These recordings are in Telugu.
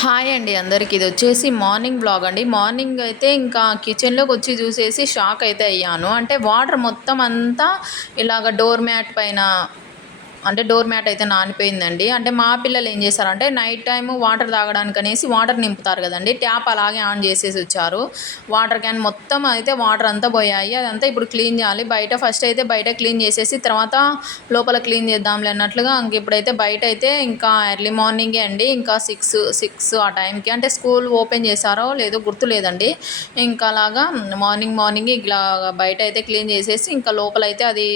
హాయ్ అండి అందరికి. ఇది వచ్చేసి మార్నింగ్ బ్లాగ్ అండి. మార్నింగ్ అయితే ఇంకా కిచెన్లోకి వచ్చి చూసేసి షాక్ అయితే అయ్యాను. అంటే వాటర్ మొత్తం అంతా ఇలాగ డోర్ మ్యాట్ పైన అంటే డోర్ మ్యాట్ అయితే నానిపోయిందండి. అంటే మా పిల్లలు ఏం చేశారంటే నైట్ టైం వాటర్ తాగడానికి అనేసి వాటర్ నింపుతారు కదండి. ట్యాప్ అలాగే ఆన్ చేసేసి వచ్చారు. వాటర్ క్యాన్ మొత్తం అయితే వాటర్ అంతా పోయాయి. అదంతా ఇప్పుడు క్లీన్ చేయాలి. బయట ఫస్ట్ అయితే బయట క్లీన్ చేసేసి తర్వాత లోపల క్లీన్ చేద్దాంలే అన్నట్లుగా ఇంక ఇప్పుడైతే బయట అయితే ఇంకా ఎర్లీ మార్నింగే అండి. ఇంకా సిక్స్ సిక్స్ ఆ టైంకి అంటే స్కూల్ ఓపెన్ చేశారో లేదో గుర్తులేదండి ఇంకా అలాగా మార్నింగ్ మార్నింగ్ ఇలా బయట అయితే క్లీన్ చేసేసి ఇంకా లోపల అయితే అది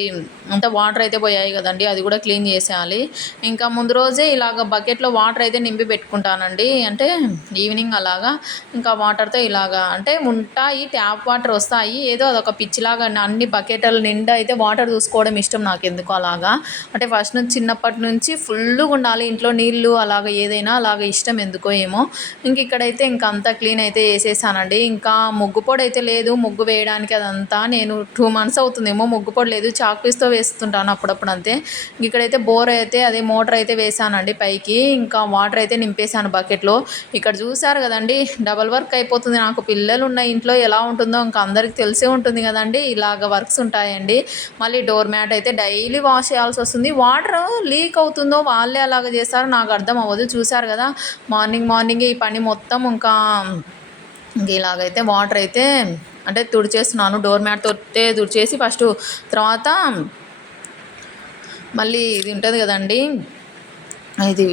అంతా వాటర్ అయితే పోయాయి కదండి. అది కూడా క్లీన్ చేసేయాలి. ఇంకా ముందు రోజే ఇలాగ బకెట్లో వాటర్ అయితే నింపి పెట్టుకుంటానండి. అంటే ఈవినింగ్ అలాగా ఇంకా వాటర్తో ఇలాగా అంటే ఉంటాయి ట్యాప్ వాటర్ వస్తాయి. ఏదో అదొక పిచ్చిలాగా అన్ని బకెట్ల నిండా అయితే వాటర్ చూసుకోవడం ఇష్టం నాకు ఎందుకు అలాగా. అంటే ఫస్ట్ నుంచి చిన్నప్పటి నుంచి ఫుల్గా ఉండాలి. ఇంట్లో నీళ్ళు అలాగ ఏదైనా అలాగ ఇష్టం ఎందుకో ఏమో. ఇంక ఇక్కడైతే ఇంకా అంతా క్లీన్ అయితే చేసేసానండి. ఇంకా ముగ్గు పొడి అయితే లేదు. ముగ్గు వేయడానికి అదంతా నేను టూ మంత్స్ అవుతుందేమో. ముగ్గు పొడి లేదు. చాక్ పీస్తో వేస్తుంటాను అప్పుడప్పుడు అంతే. ఇక్కడ ఇక్కడైతే బోర్ అయితే అదే మోటార్ అయితే వేసానండి పైకి. ఇంకా వాటర్ అయితే నింపేశాను బకెట్లో. ఇక్కడ చూసారు కదండి డబల్ వర్క్ అయిపోతుంది. నాకు పిల్లలు ఉన్న ఇంట్లో ఎలా ఉంటుందో ఇంకా అందరికి తెలిసే ఉంటుంది కదండి. ఇలాగ వర్క్స్ ఉంటాయండి. మళ్ళీ డోర్ మ్యాట్ అయితే డైలీ వాష్ చేయాల్సి వస్తుంది. వాటర్ లీక్ అవుతుందో వాళ్ళే అలాగ చేస్తారో. నాకు అర్థం అవ్వదు. చూసారు కదా మార్నింగ్ మార్నింగ్ ఈ పని మొత్తం ఇంకా ఇలాగైతే వాటర్ అయితే అంటే తుడిచేస్తున్నాను. డోర్ మ్యాట్ తొట్టే తుడిచేసి ఫస్ట్ తర్వాత మళ్ళీ ఇది ఉంటుంది కదండి. ఇది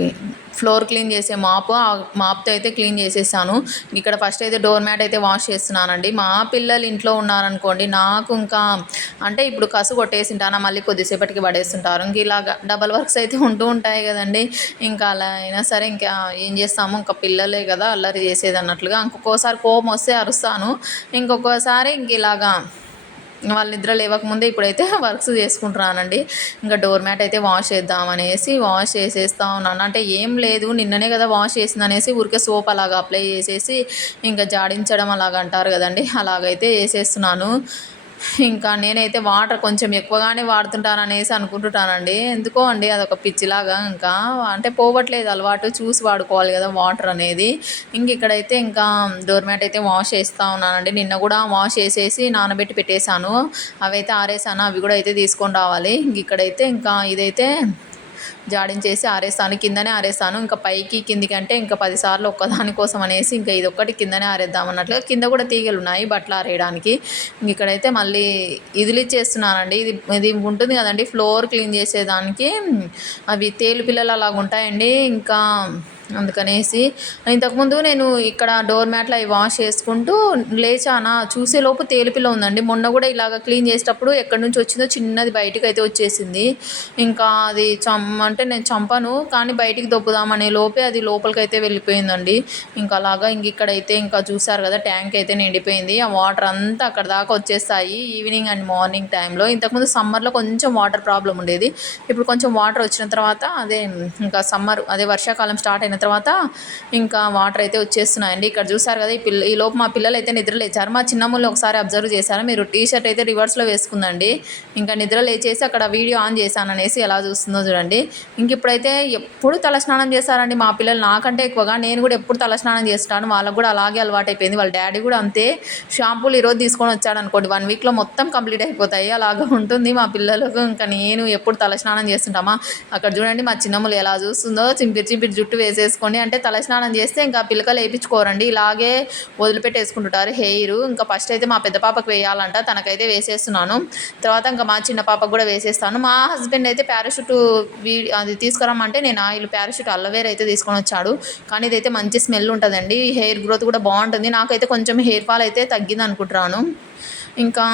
ఫ్లోర్ క్లీన్ చేసే మాప్ ఆ మాప్తో అయితే క్లీన్ చేసేసాను. ఇక్కడ ఫస్ట్ అయితే డోర్ మ్యాట్ అయితే వాష్ చేస్తున్నానండి. మా పిల్లలు ఇంట్లో ఉన్నారనుకోండి నాకు ఇంకా అంటే ఇప్పుడు కసు కొట్టేసింటానా మళ్ళీ కొద్దిసేపటికి పడేస్తుంటారు. ఇంక ఇలాగ డబల్ వర్క్స్ అయితే ఉంటూ ఉంటాయి కదండి. ఇంకా అలా అయినా సరే ఇంకా ఏం చేస్తాము? ఇంకా పిల్లలే కదా అల్లరి చేసేది అన్నట్లుగా. ఇంకొకసారి కోపం వస్తే అరుస్తాను. ఇంకొకసారి ఇంక ఇలాగా వాళ్ళు నిద్ర లేవకముందే ఇప్పుడైతే వర్క్స్ చేసుకుంటున్నానండి. ఇంకా డోర్ మ్యాట్ అయితే వాష్ చేద్దామనేసి వాష్ చేసేస్తా ఉన్నాను. అంటే ఏం లేదు నిన్ననే కదా వాష్ చేసింది అనేసి ఊరికే సోప్ అలాగా అప్లై చేసేసి ఇంకా జాడించడం అలాగ అంటారు కదండి. అలాగైతే వేసేస్తున్నాను ఇంకా నేనైతే వాటర్ కొంచెం ఎక్కువగానే వాడుతుంటాను అనేసి అనుకుంటుంటానండి. ఎందుకో అండి అదొక పిచ్చిలాగా ఇంకా. అంటే పోవట్లేదు అలవాటు చూసి వాడుకోవాలి కదా వాటర్ అనేది. ఇంక ఇక్కడైతే ఇంకా డోర్ మ్యాట్ అయితే వాష్ చేస్తూ ఉన్నానండి. నిన్న కూడా వాష్ చేసేసి నానబెట్టి పెట్టేశాను. అవి అయితే ఆరేసాను అవి కూడా అయితే తీసుకొని రావాలి. ఇంక ఇక్కడైతే ఇంకా ఇదైతే జాడించేసి ఆరేస్తాను. కిందనే ఆరేస్తాను. ఇంకా పైకి కిందికి అంటే ఇంకా పదిసార్లు ఒక్కదాని కోసం అనేసి ఇంకా ఇది ఒక్కటి కిందనే ఆరేద్దాం అన్నట్లుగా కింద కూడా తీగలు ఉన్నాయి బట్టలు ఆరేయడానికి. ఇక్కడైతే మళ్ళీ ఇదిలిచ్చేస్తున్నానండి ఇది ఇది ఉంటుంది కదండి ఫ్లోర్ క్లీన్ చేసేదానికి. అవి తేలు పిల్లలు అలాగ ఉంటాయండి ఇంకా అందుకనేసి ఇంతకుముందు నేను ఇక్కడ డోర్ మ్యాట్లు అవి వాష్ చేసుకుంటూ లేచానా చూసేలోపు తేలిపిలో ఉందండి. మొన్న కూడా ఇలాగ క్లీన్ చేసేటప్పుడు ఎక్కడి నుంచి వచ్చిందో చిన్నది బయటకు అయితే వచ్చేసింది. ఇంకా అది చం అంటే నేను చంపను కానీ బయటికి దొబ్బుదామనే లోపే అది లోపలికి అయితే వెళ్ళిపోయిందండి. ఇంకా అలాగా ఇంక ఇక్కడైతే ఇంకా చూసారు కదా ట్యాంక్ అయితే నిండిపోయింది. ఆ వాటర్ అంతా అక్కడ దాకా వచ్చేస్తాయి ఈవినింగ్ అండ్ మార్నింగ్ టైంలో ఇంతకుముందు సమ్మర్లో కొంచెం వాటర్ ప్రాబ్లం ఉండేది. ఇప్పుడు కొంచెం వాటర్ వచ్చిన తర్వాత అదే ఇంకా సమ్మర్ అదే వర్షాకాలం స్టార్ట్ అయిన తర్వాత ఇంకా వాటర్ అయితే వచ్చేస్తున్నాయండి. ఇక్కడ చూసారు కదా ఈ పిల్ల ఈ లోపు మా పిల్లలు అయితే నిద్ర లేచారు. మా చిన్నమ్మలు ఒకసారి అబ్జర్వ్ చేశారు. మీరు టీ షర్ట్ అయితే రివర్స్లో వేసుకుందండి. ఇంకా నిద్ర లేచేసి అక్కడ వీడియో ఆన్ చేశాను అనేసి ఎలా చూస్తుందో చూడండి. ఇంక ఇప్పుడైతే ఎప్పుడు తలస్నానం చేశారండి మా పిల్లలు. నాకంటే ఎక్కువగా నేను కూడా ఎప్పుడు తలస్నానం చేస్తాను. వాళ్ళకు కూడా అలాగే అలవాటు అయిపోయింది వాళ్ళ డాడీ కూడా అంతే. షాంపూలు ఈరోజు తీసుకొని వచ్చాడు అనుకోండి. వన్ వీక్లో మొత్తం కంప్లీట్ అయిపోతాయి. అలాగా ఉంటుంది మా పిల్లలకు. ఇంకా నేను ఎప్పుడు తలస్నానం చేస్తుంటామా? అక్కడ చూడండి మా చిన్నమ్మలు ఎలా చూస్తుందో. చింపిరి చింపిరి జుట్టు వేసేసి చేసుకోండి. అంటే తలస్నానం చేస్తే ఇంకా పిల్లకలు వేయించుకోరండి ఇలాగే వదిలిపెట్టేసుకుంటుంటారు హెయిర్. ఇంకా ఫస్ట్ అయితే మా పెద్ద పాపకు వేయాలంట. తనకైతే వేసేస్తున్నాను. తర్వాత ఇంకా మా చిన్న పాపకు కూడా వేసేస్తాను. మా హస్బెండ్ అయితే పారాషూట్ అది తీసుకురమ్మంటే నేను ఆయిల్ పారాషూట్ అల్లవేర్ అయితే తీసుకొని వచ్చాడు. కానీ ఇదైతే మంచి స్మెల్ ఉంటుందండి. హెయిర్ గ్రోత్ కూడా బాగుంటుంది. నాకైతే కొంచెం హెయిర్ ఫాల్ అయితే తగ్గింది అనుకుంటున్నాను ఇంకా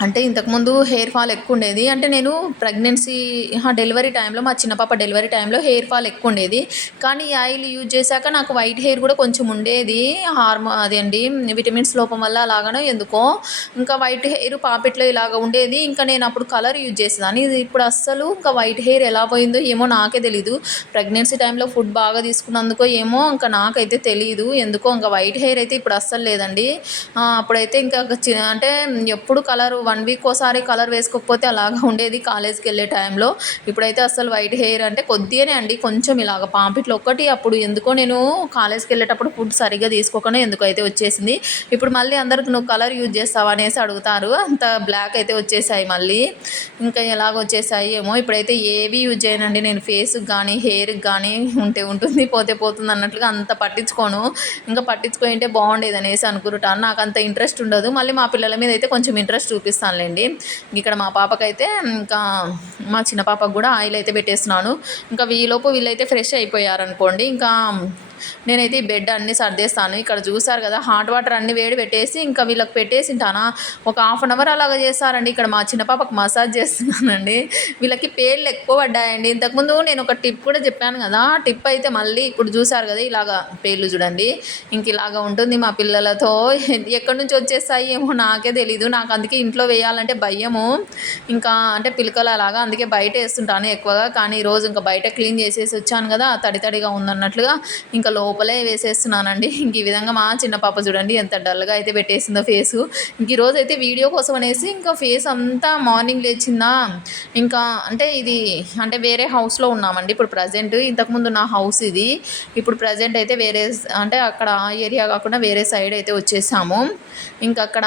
అంటే ఇంతకుముందు హెయిర్ ఫాల్ ఎక్కువ ఉండేది అంటే నేను ప్రెగ్నెన్సీ డెలివరీ టైంలో మా చిన్న పాప డెలివరీ టైంలో హెయిర్ ఫాల్ ఎక్కువ ఉండేది కానీ ఈ ఆయిల్ యూజ్ చేశాక నాకు వైట్ హెయిర్ కూడా కొంచెం ఉండేది. హార్మో అది అండి విటమిన్స్ లోపం వల్ల అలాగనో ఎందుకో. ఇంకా వైట్ హెయిర్ పాపిట్లో ఇలాగ ఉండేది. ఇంకా నేను అప్పుడు కలర్ యూజ్ చేసేదాన్ని. ఇది ఇప్పుడు అస్సలు ఇంకా వైట్ హెయిర్ ఎలా పోయిందో ఏమో నాకే తెలీదు. ప్రెగ్నెన్సీ టైంలో ఫుడ్ బాగా తీసుకున్నందుకో ఏమో ఇంకా నాకైతే తెలియదు ఎందుకో ఇంకా వైట్ హెయిర్ అయితే ఇప్పుడు అస్సలు లేదండి. అప్పుడైతే ఇంకా చి- అంటే ఎప్పుడు కలర్ వన్ వీక్ ఒకసారి కలర్ వేసుకోకపోతే అలాగా ఉండేది కాలేజ్కి వెళ్ళే టైంలో. ఇప్పుడైతే అసలు వైట్ హెయిర్ అంటే కొద్దిగానే అండి కొంచెం ఇలాగ పాంపిట్లు ఒక్కటి. అప్పుడు ఎందుకో నేను కాలేజ్కి వెళ్ళేటప్పుడు ఫుడ్ సరిగ్గా తీసుకోకుండా ఎందుకు అయితే వచ్చేసింది. ఇప్పుడు మళ్ళీ అందరికి నువ్వు కలర్ యూజ్ చేస్తావా అనేసి అడుగుతారు. అంత బ్లాక్ అయితే వచ్చేసాయి మళ్ళీ. ఇంకా ఎలాగ వచ్చేసాయి ఏమో. ఇప్పుడైతే ఏవి యూజ్ చేయనండి. నేను ఫేస్కి కానీ హెయిర్కి కానీ ఉంటే ఉంటుంది పోతే పోతుంది అన్నట్లుగా అంత పట్టించుకోను. ఇంకా పట్టించుకుంటే బాగుండేది అనేసి అనుకుంటాను. నాకు అంత ఇంట్రెస్ట్ ఉండదు. మళ్ళీ మా పిల్లల మీద అయితే కొంచెం ఇంట్రెస్ట్ చూపిస్తాను పెట్టేస్తానులేండి ఇక్కడ మా పాపకైతే ఇంకా మా చిన్న పాపకు కూడా ఆయిల్ అయితే పెట్టేస్తున్నాను. ఇంకా వీలోపు వీళ్ళైతే ఫ్రెష్ అయిపోయారనుకోండి ఇంకా నేనైతే ఈ బెడ్ అన్నీ సర్దేస్తాను. ఇక్కడ చూసారు కదా హాట్ వాటర్ అన్ని వేడి పెట్టేసి ఇంకా వీళ్ళకి పెట్టేసి ఉంటానా ఒక హాఫ్ అన్ అవర్ అలాగ చేస్తారండి. ఇక్కడ మా చిన్న పాపకు మసాజ్ చేస్తున్నానండి. వీళ్ళకి పేర్లు ఎక్కువ పడ్డాయండి. ఇంతకుముందు నేను ఒక టిప్ కూడా చెప్పాను కదా టిప్ అయితే మళ్ళీ ఇప్పుడు చూసారు కదా ఇలాగా పేర్లు చూడండి. ఇంక ఇలాగా ఉంటుంది మా పిల్లలతో. ఎక్కడి నుంచి వచ్చేస్తాయి ఏమో నాకే తెలీదు. నాకు అందుకే ఇంట్లో వేయాలంటే భయము. ఇంకా అంటే పిలకలు అలాగా అందుకే బయట వేస్తుంటాను ఎక్కువగా. కానీ ఈరోజు ఇంకా బయట క్లీన్ చేసేసి వచ్చాను కదా తడి తడిగా ఉందన్నట్లుగా. ఇంకా లోపలే వేసేస్తున్నానండి. ఇంక ఈ విధంగా మా చిన్న పాప చూడండి ఎంత డల్గా అయితే పెట్టేసిందో ఫేసు. ఇంక ఈరోజు అయితే వీడియో కోసం అనేసి ఇంకా ఫేస్ అంతా మార్నింగ్ లేచిందా? ఇంకా అంటే ఇది అంటే వేరే హౌస్లో ఉన్నామండి. ఇప్పుడు ప్రజెంట్ ఇంతకుముందు నా హౌస్ ఇది. ఇప్పుడు ప్రజెంట్ అయితే వేరే అంటే అక్కడ ఆ ఏరియా కాకుండా వేరే సైడ్ అయితే వచ్చేసాము. ఇంకా అక్కడ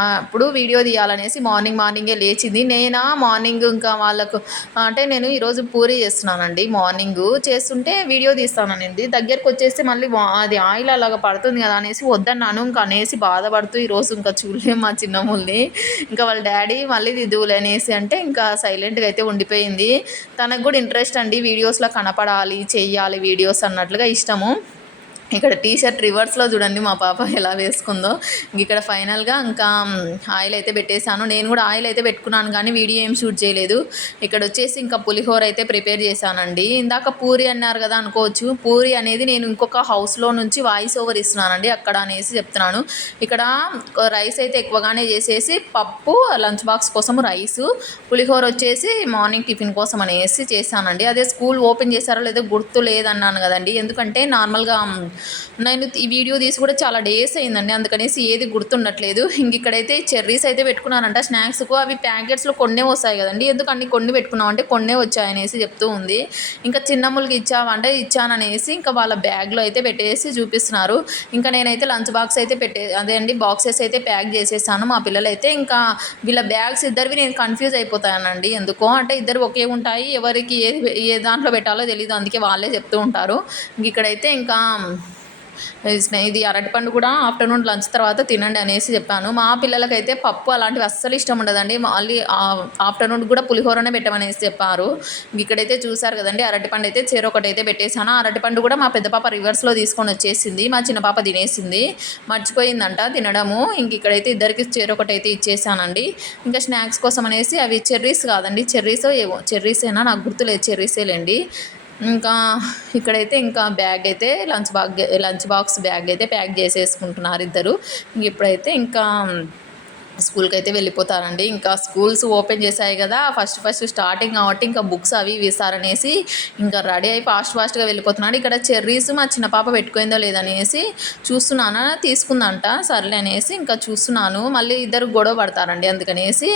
అప్పుడు వీడియో తీయాలనేసి మార్నింగ్ మార్నింగే లేచింది. నేనా మార్నింగ్ ఇంకా వాళ్ళకు అంటే నేను ఈరోజు పూరి చేస్తున్నానండి మార్నింగ్. చేస్తుంటే వీడియో తీస్తానండి దగ్గరికి వచ్చేస్తే మళ్ళీ అది ఆయిల్ అలాగా పడుతుంది కదా అనేసి వద్దన్నాను. ఇంకా అనేసి బాధపడుతూ ఈరోజు ఇంకా చూడలేము మా చిన్నముల్ని. ఇంకా వాళ్ళ డాడీ మళ్ళీ దిద్దువులే అనేసి అంటే ఇంకా సైలెంట్గా అయితే ఉండిపోయింది. తనకు కూడా ఇంట్రెస్ట్ అండి వీడియోస్లో కనపడాలి చెయ్యాలి వీడియోస్ అన్నట్లుగా ఇష్టము. ఇక్కడ టీ షర్ట్ రివర్స్లో చూడండి మా పాప ఎలా వేసుకుందో. ఇక్కడ ఫైనల్గా ఇంకా ఆయిల్ అయితే పెట్టేశాను. నేను కూడా ఆయిల్ అయితే పెట్టుకున్నాను కానీ వీడియో ఏం షూట్ చేయలేదు. ఇక్కడ వచ్చేసి ఇంకా పులిహోర అయితే ప్రిపేర్ చేశానండి. ఇందాక పూరి అన్నారు కదా అనుకోవచ్చు. పూరి అనేది నేను ఇంకొక హౌస్లో నుంచి వాయిస్ ఓవర్ ఇస్తున్నానండి. అక్కడ అనేసి చెప్తున్నాను. ఇక్కడ రైస్ అయితే ఎక్కువగానే చేసేసి పప్పు లంచ్ బాక్స్ కోసం రైస్ పులిహోర వచ్చేసి మార్నింగ్ టిఫిన్ కోసం అనేసి చేశానండి. అదే స్కూల్ ఓపెన్ చేశారో లేదో గుర్తు లేదన్నాను కదండి. ఎందుకంటే నార్మల్గా నేను ఈ వీడియో తీసి కూడా చాలా డేస్ అయిందండి. అందుకనేసి ఏది గుర్తుండట్లేదు. ఇంక ఇక్కడైతే చెర్రీస్ అయితే పెట్టుకున్నానంట. స్నాక్స్కు అవి ప్యాకెట్స్లో కొన్నే వస్తాయి కదండి. ఎందుకు అన్ని కొన్ని పెట్టుకున్నామంటే కొన్నే వచ్చాయనేసి చెప్తూ ఉంది. ఇంకా చిన్నమ్మలకి ఇచ్చామంటే ఇచ్చాననేసి ఇంకా వాళ్ళ బ్యాగ్లో అయితే పెట్టేసి చూపిస్తున్నారు. ఇంకా నేనైతే లంచ్ బాక్స్ అయితే పెట్టే అదే అండి బాక్సెస్ అయితే ప్యాక్ చేసేసాను. మా పిల్లలైతే ఇంకా వీళ్ళ బ్యాగ్స్ ఇద్దరివి నేను కన్ఫ్యూజ్ అయిపోతానండి. ఎందుకో అంటే ఇద్దరు ఒకే ఉంటాయి. ఎవరికి ఏది ఏ దాంట్లో పెట్టాలో తెలియదు అందుకే వాళ్ళే చెప్తూ ఉంటారు. ఇంక ఇక్కడైతే ఇంకా ఇది అరటిపండు కూడా ఆఫ్టర్నూన్ లంచ్ తర్వాత తినండి అనేసి చెప్పాను. మా పిల్లలకైతే పప్పు అలాంటివి అస్సలు ఇష్టం ఉండదండి. మళ్ళీ ఆఫ్టర్నూన్ కూడా పులిహోరనే పెట్టమనేసి చెప్పారు. ఇక్కడైతే చూసారు కదండి అరటిపండు అయితే చెరొకటి అయితే పెట్టేశాను. అరటిపండు కూడా మా పెద్ద పాప రివర్స్లో తీసుకొని వచ్చేసింది. మా చిన్న పాప తినేసింది. మర్చిపోయిందంట తినడము. ఇంక ఇక్కడైతే ఇద్దరికి చెరొకటి అయితే ఇచ్చేసానండి ఇంకా స్నాక్స్ కోసం అనేసి అవి చెర్రీస్ కాదండి. చెర్రీస్ ఏవో చెర్రీసేనా? నాకు గుర్తులేదు. చెర్రీసేలేండి. ఇంకా ఇక్కడైతే ఇంకా బ్యాగ్ అయితే lunch bag lunch box bag అయితే ప్యాక్ చేసేసుకుంటున్నారు ఇద్దరు. ఇప్పుడైతే ఇంకా స్కూల్కి అయితే వెళ్ళిపోతారండి. ఇంకా స్కూల్స్ ఓపెన్ చేశాయి కదా ఫస్ట్ ఫస్ట్ స్టార్టింగ్ కాబట్టి ఇంకా బుక్స్ అవి ఇవి ఇస్తారనేసి ఇంకా రెడీ అయి ఫాస్ట్ ఫాస్ట్గా వెళ్ళిపోతున్నాడు ఇక్కడ చెర్రీస్ మా చిన్న పాప పెట్టుకుందో లేదనేసి చూస్తున్నాను తీసుకుందంట. సర్లే అనేసి ఇంకా చూస్తున్నాను. మళ్ళీ ఇద్దరు గొడవ పడతారండి అందుకనేసి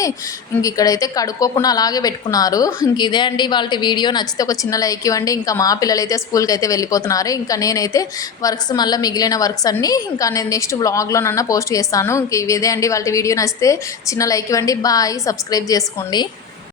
ఇంక ఇక్కడైతే కడుక్కోకుండా అలాగే పెట్టుకున్నారు. ఇంక ఇదే అండి వాళ్ళ వీడియో. నచ్చితే ఒక చిన్న లైక్ ఇవ్వండి. ఇంకా మా పిల్లలైతే స్కూల్కి అయితే వెళ్ళిపోతున్నారు. ఇంకా నేనైతే వర్క్స్ మళ్ళీ మిగిలిన వర్క్స్ అన్నీ ఇంకా నేను నెక్స్ట్ వ్లాగ్లోనన్నా పోస్ట్ చేస్తాను. ఇంక ఇదే అండి వాళ్ళ వీడియో. నచ్చితే చిన్న లైక్ ఇవ్వండి. బాయ్. సబ్స్క్రైబ్ చేసుకోండి.